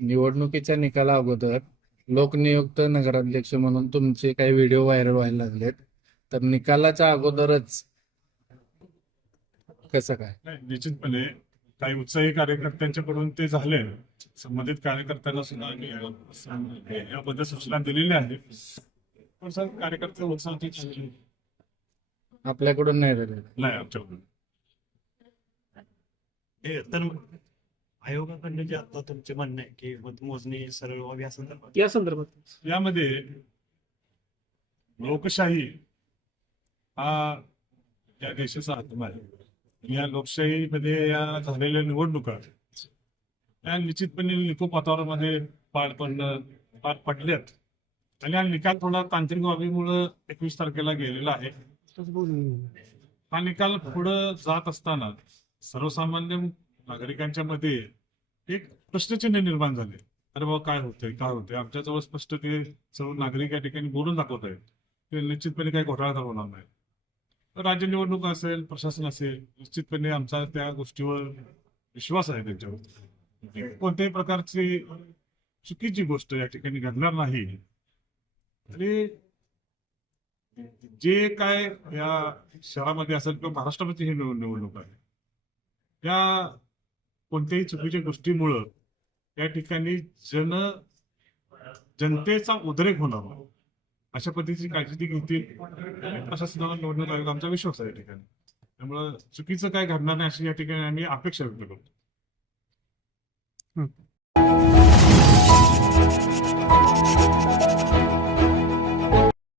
निवडणुकीच्या निकाला अगोदर लोकनियुक्त नगराध्यक्ष म्हणून तुमचे काही व्हिडिओ व्हायरल व्हायला लागलेत. तर निकालाच्या अगोदरच कसं काय? नाही, निश्चितपणे काही उत्साही कार्यकर्त्यांच्याकडून ते झाले. संबंधित कार्यकर्त्यांना सुद्धा याबद्दल सूचना दिलेल्या आहेत. पण सर कार्यकर्ते उत्साहात आपल्याकडून नाही झालेलं. नाही आमच्याकडून. तर आयोगाकडनं जे आता तुमचे म्हणणं आहे की मतमोजणी सरळ व्हावी या संदर्भात यामध्ये लोकशाही हा या देशाचा आत्मा आहे. या लोकशाहीमध्ये या झालेल्या निवडणुका या निश्चितपणे निकोप वातावरणामध्ये पार पडल्यात आणि हा निकाल थोडा तांत्रिक बाबीमुळं 21 तारखेला गेलेला आहे. हा निकाल पुढं जात असताना सर्वसामान्य नागरिकांच्या मध्ये एक प्रश्नचिन्ह निर्माण झाले. अरे बाबा काय होतंय आमच्याजवळ स्पष्ट ते सर्व नागरिक या ठिकाणी बोलून दाखवत आहेत. ते निश्चितपणे काही घोटाळा तर होणार नाही. राज्य निवडणूक असेल, प्रशासन असेल, निश्चितपणे आमचा त्या गोष्टीवर विश्वास आहे. त्यांच्यावर कोणत्याही प्रकारची चुकीची गोष्ट या ठिकाणी घडणार नाही. आणि जे काय या शहरामध्ये असेल किंवा महाराष्ट्रामध्ये ही निवडणूक आहे, त्या कोणत्याही चुकीच्या गोष्टीमुळं या ठिकाणी जनतेचा उद्रेक होणार नाही अशा पद्धतीची काळजी ती घेतील. प्रशासनाला निवडणूक आयोग आमचा विश्वास आहे या ठिकाणी. त्यामुळं चुकीचं काय घडणार नाही अशी या ठिकाणी आम्ही अपेक्षा व्यक्त करतो.